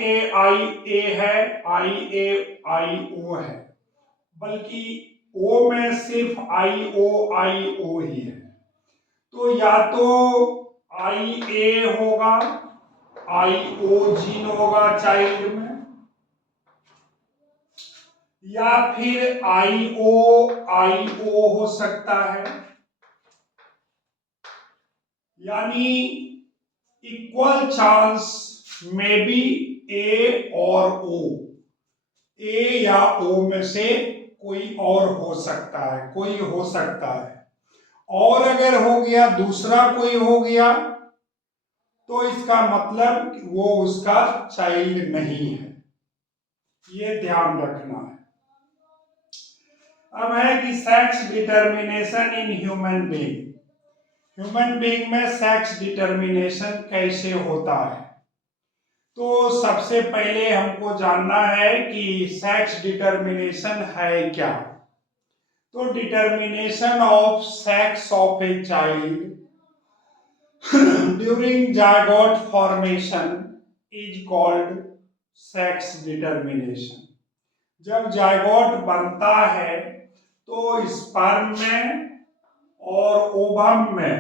ए है, आई ओ है, बल्कि ओ में सिर्फ आई ओ ही है। तो या तो आई ए होगा, आई ओ जीन होगा चाइल्ड में, या फिर आई ओ हो सकता है। यानी इक्वल चांस में बी ए और ओ, ए या ओ में से कोई और हो सकता है, कोई हो सकता है। और अगर हो गया, दूसरा कोई हो गया, तो इसका मतलब वो उसका चाइल्ड नहीं है, ये ध्यान रखना है। अब है कि sex determination in human being, human being में सेक्स डिटर्मिनेशन कैसे होता है? तो सबसे पहले हमको जानना है कि सेक्स डिटर्मिनेशन है क्या। तो determination of sex of a child during zygote formation is called sex determination. जब जायगोट बनता है तो स्पर्म में और ओवम में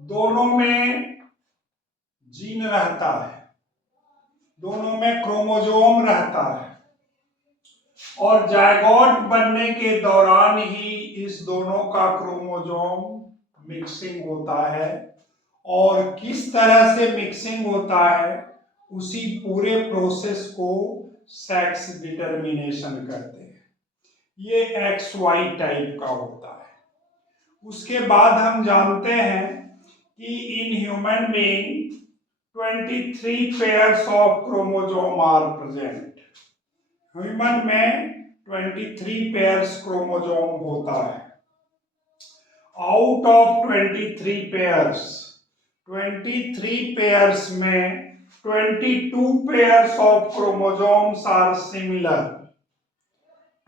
दोनों में जीन रहता है, दोनों में क्रोमोसोम रहता है, और जायगोट बनने के दौरान ही इस दोनों का क्रोमोसोम मिक्सिंग होता है। और किस तरह से मिक्सिंग होता है, उसी पूरे प्रोसेस को सेक्स डिटर्मिनेशन कहते हैं। ये XY टाइप का होता है। उसके बाद हम जानते हैं कि in human being 23 pairs of chromosome are present. Human में 23 पेयर्स क्रोमोसोम होता है। आउट ऑफ 23 पेयर्स, 23 पेयर्स में 22 pairs of chromosomes are similar.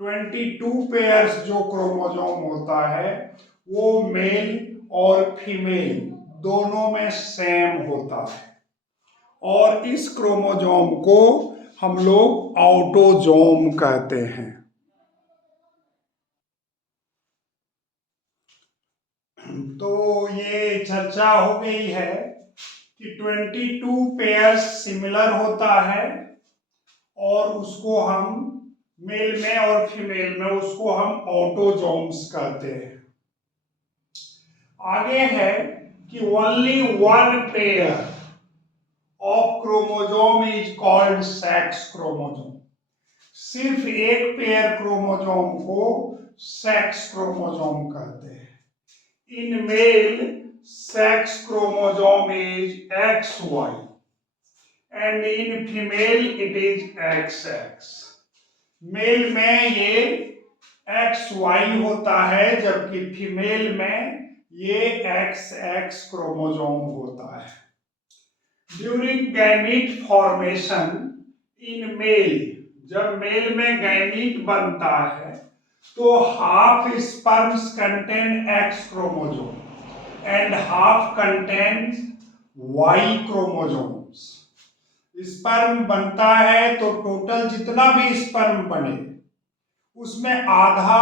22 pairs जो क्रोमोसोम होता है वो मेल और फीमेल दोनों में सेम होता है, और इस क्रोमोसोम को हम लोग ऑटोसोम कहते हैं। तो ये चर्चा हो गई है कि 22 पेयर्स सिमिलर होता है, और उसको हम मेल में और फीमेल में उसको हम ऑटोसोम्स कहते हैं। आगे है कि only one pair of chromosome is called sex chromosome. सिर्फ एक पेयर क्रोमोसोम को सेक्स क्रोमोसोम कहते हैं। In male sex chromosome is XY and in female it is XX। Male में ये XY होता है, जबकि फीमेल में ये XX क्रोमोसोम होता है। During gamete formation in male, जब मेल में गैमीट बनता है तो half sperms contain X chromosome and half contains Y chromosomes। Sperm बनता है तो टोटल जितना भी स्पर्म बने उसमें आधा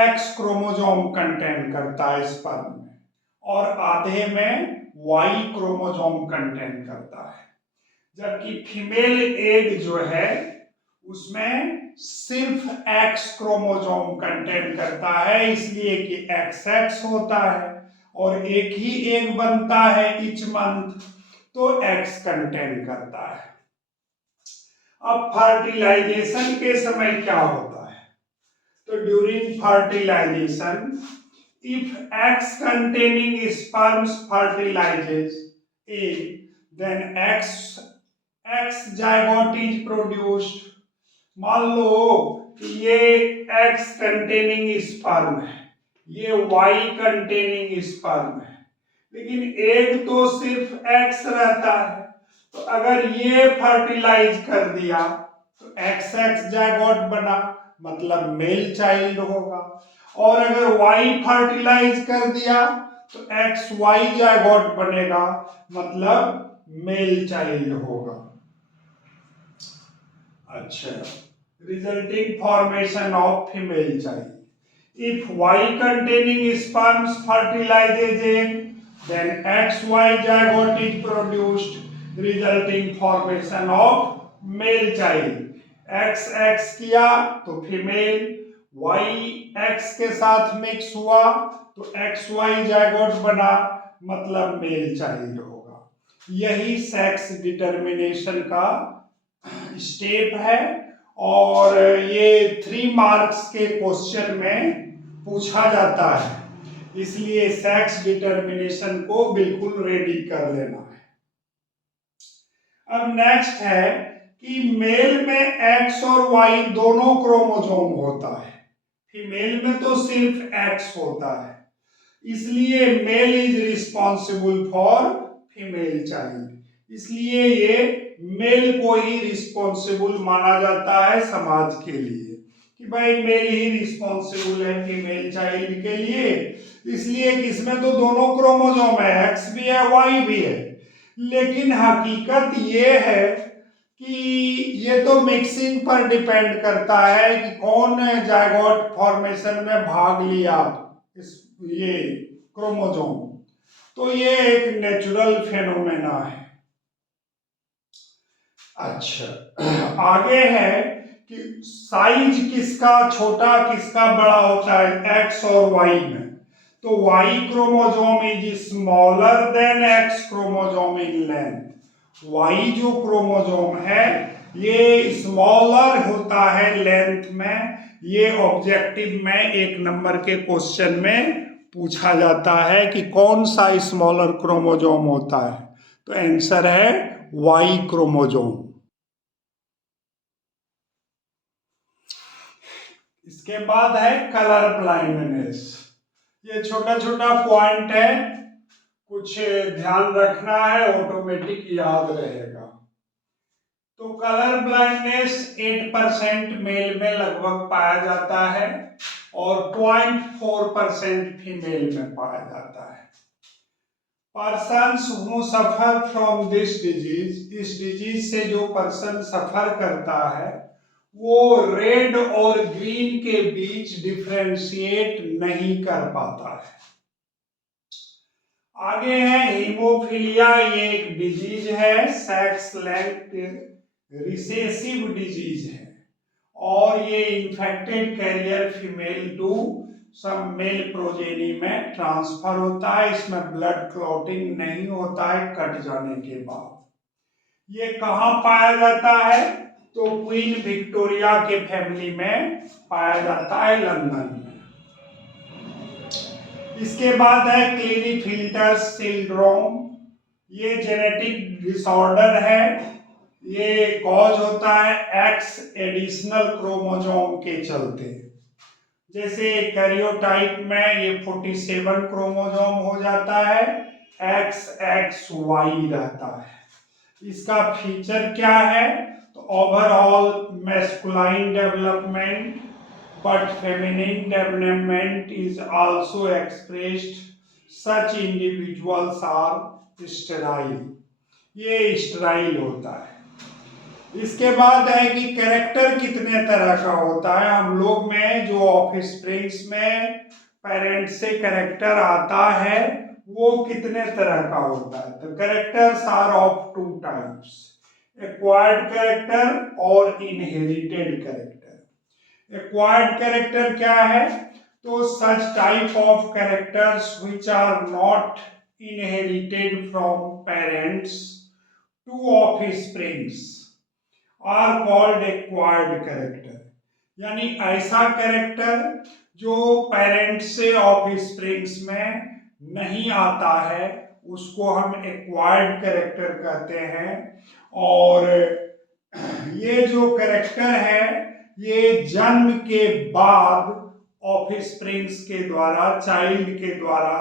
X क्रोमोसोम कंटेन करता है स्पर्म में, और आधे में Y क्रोमोसोम कंटेन करता है। जबकि फीमेल एग जो है उसमें सिर्फ X क्रोमोसोम कंटेन करता है, इसलिए कि XX होता है, और एक ही एग बनता है ईच मंथ, तो X कंटेन करता है। अब फर्टिलाइजेशन के समय क्या होता है? तो during fertilization, if X containing sperms fertilizes A, then X zygote is produced. मान लो कि ये X कंटेनिंग स्पर्म है, ये Y कंटेनिंग स्पर्म है, लेकिन एक तो सिर्फ X रहता है, तो अगर ये फर्टिलाइज कर दिया तो XX जायगोट बना, मतलब मेल चाइल्ड होगा। और अगर Y फर्टिलाइज कर दिया तो XY जायगोट बनेगा, मतलब मेल चाइल्ड होगा। अच्छा, resulting formation of female child. If Y containing sperms fertilizes egg, then XY zygote is produced, resulting formation of male child. XX किया तो फीमेल, Y X के साथ मिक्स हुआ तो XY zygote बना, मतलब मेल चाइल्ड होगा। यही सेक्स डिटर्मिनेशन का स्टेप है और ये 3 मार्क्स के क्वेश्चन में पूछा जाता है, इसलिए सेक्स डिटर्मिनेशन को बिल्कुल रेडी कर लेना है। अब नेक्स्ट है कि मेल में एक्स और वाई दोनों क्रोमोसोम होता है, फीमेल में तो सिर्फ एक्स होता है, इसलिए male is responsible for female child, इसलिए ये मेल को ही रिस्पॉन्सिबल माना जाता है समाज के लिए कि भाई मेल ही रिस्पॉन्सिबल है फीमेल चाइल्ड के लिए। इसलिए इसमें तो दोनों क्रोमोसोम है, एक्स भी है वाई भी है, लेकिन हकीकत ये है कि ये तो मिक्सिंग पर डिपेंड करता है कि कौन जायगोट फॉर्मेशन में भाग लिया, इस ये क्रोमोसोम, तो ये एक नेचुरल फेनोमेना है। अच्छा, आगे है कि साइज किसका छोटा किसका बड़ा होता है एक्स और वाई में, तो Y chromosome is smaller than X chromosome in length. Y जो क्रोमोसोम है ये स्मॉलर होता है लेंथ में, ये ऑब्जेक्टिव में 1 नंबर के क्वेश्चन में पूछा जाता है कि कौन सा स्मॉलर क्रोमोसोम होता है, तो आंसर है वाई क्रोमोसोम। इसके बाद है कलर ब्लाइंडनेस, ये छोटा छोटा पॉइंट है, कुछ ध्यान रखना है, ऑटोमेटिक याद रहेगा। तो कलर ब्लाइंडनेस 8% मेल में लगभग पाया जाता है और 0.4% फीमेल में पाया जाता है। Persons who suffer from this disease, इस डिजीज से जो पर्सन सफर करता है वो रेड और ग्रीन के बीच डिफरेंशिएट नहीं कर पाता है। आगे है हीमोफीलिया, ये एक डिजीज है, सेक्स लिंक्ड रिसेसिव डिजीज है और ये इन्फेक्टेड कैरियर फीमेल टू सब मेल प्रोजेनी में ट्रांसफर होता है, इसमें ब्लड क्लॉटिंग नहीं होता है कट जाने के बाद। ये कहाँ पाया जाता है, तो क्वीन विक्टोरिया के फैमिली में पाया जाता है, लंदन में। इसके बाद है क्लीनीफिल्टर सिंड्रोम, ये जेनेटिक डिसऑर्डर है, ये कॉज होता है एक्स एडिशनल क्रोमोसोम के चलते, जैसे कैरियोटाइप में ये 47 क्रोमोसोम हो जाता है, XXY रहता है। इसका फीचर क्या है, तो overall masculine development but feminine development is also expressed, such individuals are sterile, ये स्टेराइल होता है। इसके बाद है कि कैरेक्टर कितने तरह का होता है, हम लोग में जो ऑफस्प्रिंग्स में पेरेंट्स से कैरेक्टर आता है वो कितने तरह का होता है, तो characters are of 2 types, acquired character और इनहेरिटेड कैरेक्टर। एक्वायर्ड कैरेक्टर क्या है, तो such type of characters which are not inherited from parents to offsprings, are called acquired character, यानी ऐसा कैरेक्टर जो पेरेंट से ऑफस्प्रिंग्स में नहीं आता है उसको हम एक्वायर्ड कैरेक्टर कहते हैं। और ये जो कैरेक्टर है ये जन्म के बाद ऑफस्प्रिंग्स के द्वारा, चाइल्ड के द्वारा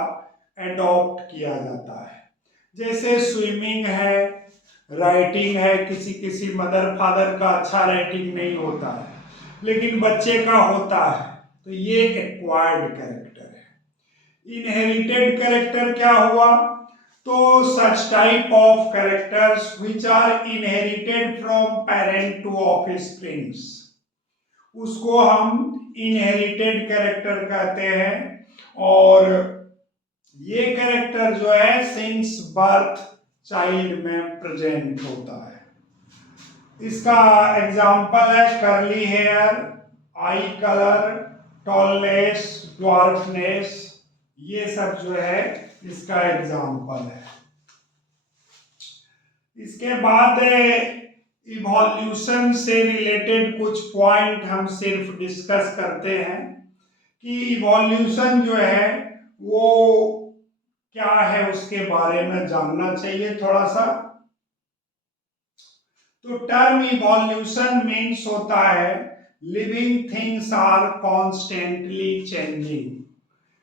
एडॉप्ट किया जाता है। जैसे स्विमिंग है, राइटिंग है, किसी किसी मदर फादर का अच्छा राइटिंग नहीं होता है लेकिन बच्चे का होता है, तो ये एक एक्वायर्ड कैरेक्टर है। इनहेरिटेड कैरेक्टर क्या हुआ? तो such type of characters which are inherited from parent to offsprings, उसको हम इनहेरिटेड कैरेक्टर कहते हैं। और ये कैरेक्टर जो है सिंस बर्थ चाइल्ड में प्रेजेंट होता है। इसका एग्जाम्पल है curly hair, eye colour, tallness, dwarfness, ये सब जो है इसका एग्जाम्पल है। इसके बाद इवोल्यूशन से रिलेटेड कुछ पॉइंट हम सिर्फ डिस्कस करते हैं कि इवोल्यूशन जो है वो क्या है, उसके बारे में जानना चाहिए थोड़ा सा। तो टर्म इवोल्यूशन मीन्स होता है living things are constantly changing.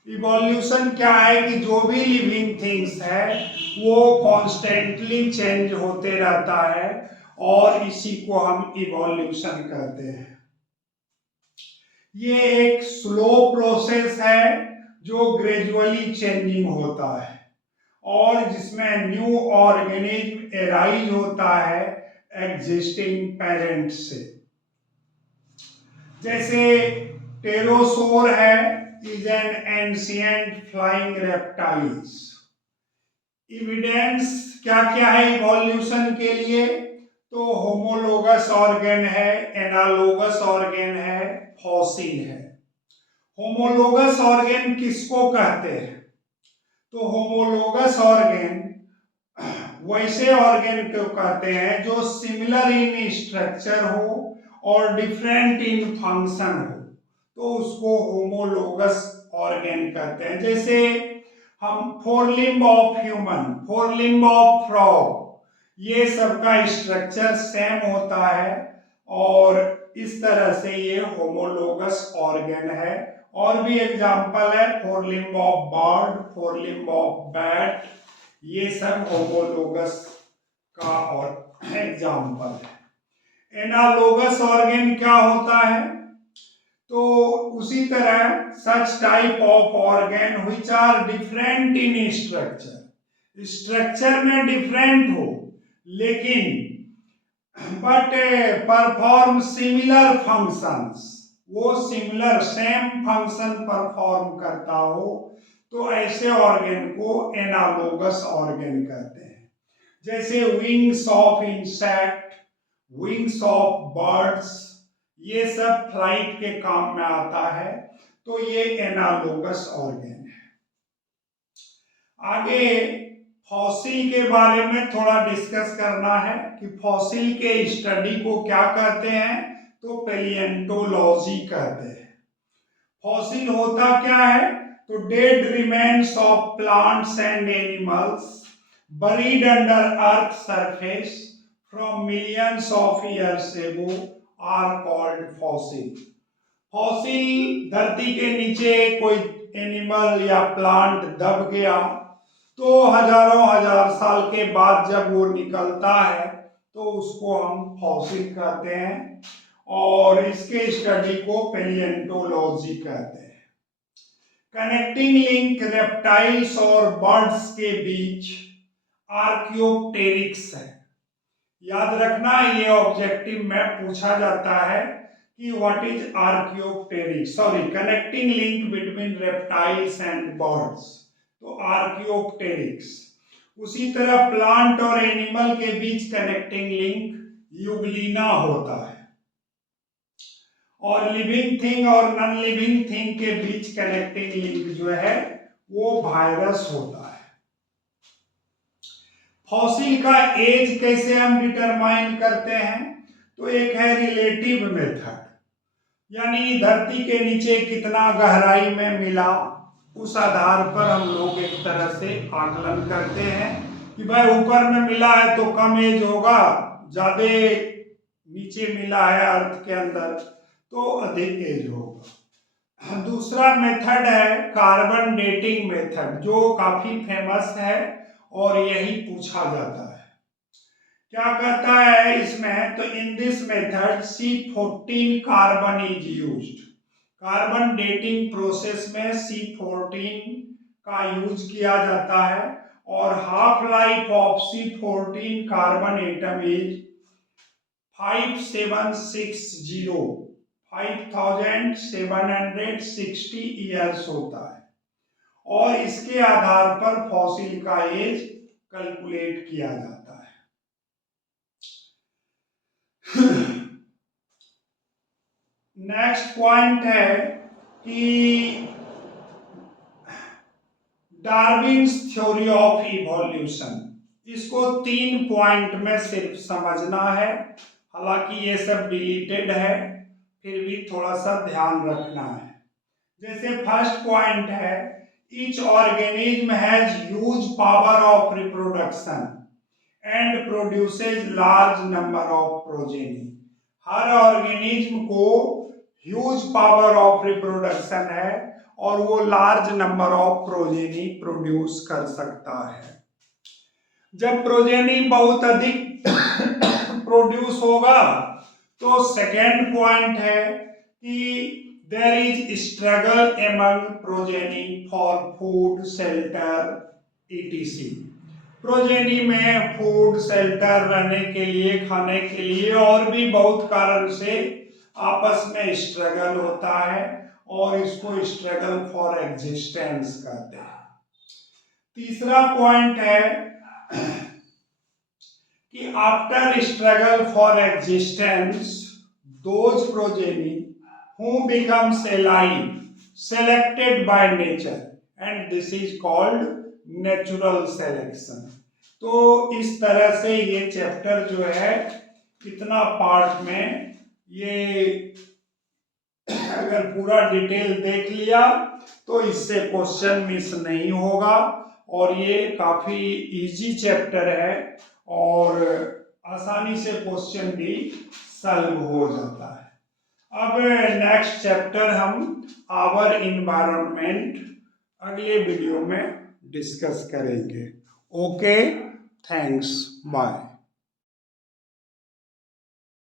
Evolution क्या है कि जो भी लिविंग थिंग्स है वो कॉन्स्टेंटली चेंज होते रहता है और इसी को हम इवोल्यूशन कहते हैं। ये एक स्लो प्रोसेस है जो ग्रेजुअली चेंजिंग होता है और जिसमें न्यू ऑर्गेनिज्म एराइज होता है एग्जिस्टिंग पेरेंट से। जैसे टेरोसोर है, is an ancient flying reptiles. Evidence क्या क्या है इवोल्यूशन के लिए? तो होमोलोगस ऑर्गन है, एनालोगस ऑर्गन है, फॉसिल है। होमोलोगस ऑर्गन किसको कहते हैं? तो होमोलोगस ऑर्गन वैसे ऑर्गन को कहते हैं जो सिमिलर इन स्ट्रक्चर हो और डिफरेंट इन फंक्शन हो, तो उसको होमोलोगस ऑर्गन कहते हैं। जैसे हम four limb of human, four limb of frog, ये सब का स्ट्रक्चर सेम होता है और इस तरह से ये होमोलोगस ऑर्गन है। और भी एग्जांपल है four limb of bird, four limb of bat, ये सब होमोलोगस का और एग्जाम्पल है। एनालोगस ऑर्गन क्या होता है? तो उसी तरह such type of organ which are different in structure, structure में डिफरेंट हो लेकिन बट परफॉर्म सिमिलर फंक्शंस, वो सिमिलर सेम फंक्शन परफॉर्म करता हो, तो ऐसे ऑर्गन को एनालोगस ऑर्गन कहते हैं। जैसे wings of insect, wings of birds, ये सब फ्लाइट के काम में आता है, तो ये एनालोगस ऑर्गन है। आगे फॉसिल के बारे में थोड़ा डिस्कस करना है कि फॉसिल के स्टडी को क्या कहते हैं? तो पैलिएंटोलॉजी कहते हैं। फॉसिल होता क्या है? तो dead remains of plants and animals buried under earth surface from millions of years ago are called fossil. Fossil धरती के नीचे कोई एनिमल या प्लांट दब गया तो हजारों हजार साल के बाद जब वो निकलता है तो उसको हम फॉसिल कहते हैं और इसके स्टडी को पैलिएंटोलॉजी कहते हैं। कनेक्टिंग लिंक रेप्टाइल्स और बर्ड्स के बीच आर्कियोप्टेरिक्स है। याद रखना ये ऑब्जेक्टिव में पूछा जाता है कि what is Archaeopteryx, sorry connecting link between reptiles and birds, तो आर्कियोप्टेरिक्स। उसी तरह प्लांट और एनिमल के बीच कनेक्टिंग लिंक यूग्लिना होता है और लिविंग थिंग और नॉन लिविंग थिंग के बीच कनेक्टिंग लिंक जो है वो वायरस होता है। फॉसिल का एज कैसे हम डिटरमाइन करते हैं? तो एक है रिलेटिव मेथड, यानी धरती के नीचे कितना गहराई में मिला, उस आधार पर हम लोग एक तरह से आकलन करते हैं कि भाई ऊपर में मिला है तो कम एज होगा, ज्यादा नीचे मिला है अर्थ के अंदर तो अधिक एज होगा। दूसरा मेथड है कार्बन डेटिंग मेथड, जो काफी फेमस है और यही पूछा जाता है। क्या कहता है इसमें, तो in this method C14 carbon is used. Carbon dating process में C14 का यूज किया जाता है और half life of C14 carbon atom is 5760 years होता है और इसके आधार पर फॉसिल का एज कैलकुलेट किया जाता है। नेक्स्ट पॉइंट है कि डार्विन्स थ्योरी ऑफ इवोल्यूशन, इसको 3 पॉइंट में सिर्फ समझना है, हालांकि ये सब डिलीटेड है, फिर भी थोड़ा सा ध्यान रखना है। जैसे फर्स्ट पॉइंट है each organism has huge power of reproduction and produces large number of progeny. Her organism को ह्यूज पावर ऑफ रिप्रोडक्शन है और वो large number of progeny produce कर सकता है। जब प्रोजेनी बहुत अधिक प्रोड्यूस होगा तो सेकेंड पॉइंट है कि there is struggle among progeny for food shelter etc। Progeny में फूड शेल्टर रहने के लिए, खाने के लिए और भी बहुत कारण से आपस में स्ट्रगल होता है और इसको स्ट्रगल फॉर एग्जिस्टेंस कहते हैं। तीसरा पॉइंट है कि after struggle for existence those progeny who becomes alive selected by nature and this is called natural selection। तो इस तरह से ये चैप्टर जो है इतना पार्ट में, ये अगर पूरा डिटेल देख लिया तो इससे क्वेश्चन मिस नहीं होगा और ये काफी इजी चैप्टर है और आसानी से क्वेश्चन भी सॉल्व हो जाता है। अब नेक्स्ट चैप्टर हम आवर इन्वायरमेंट अगले वीडियो में डिस्कस करेंगे। Okay, thanks, bye.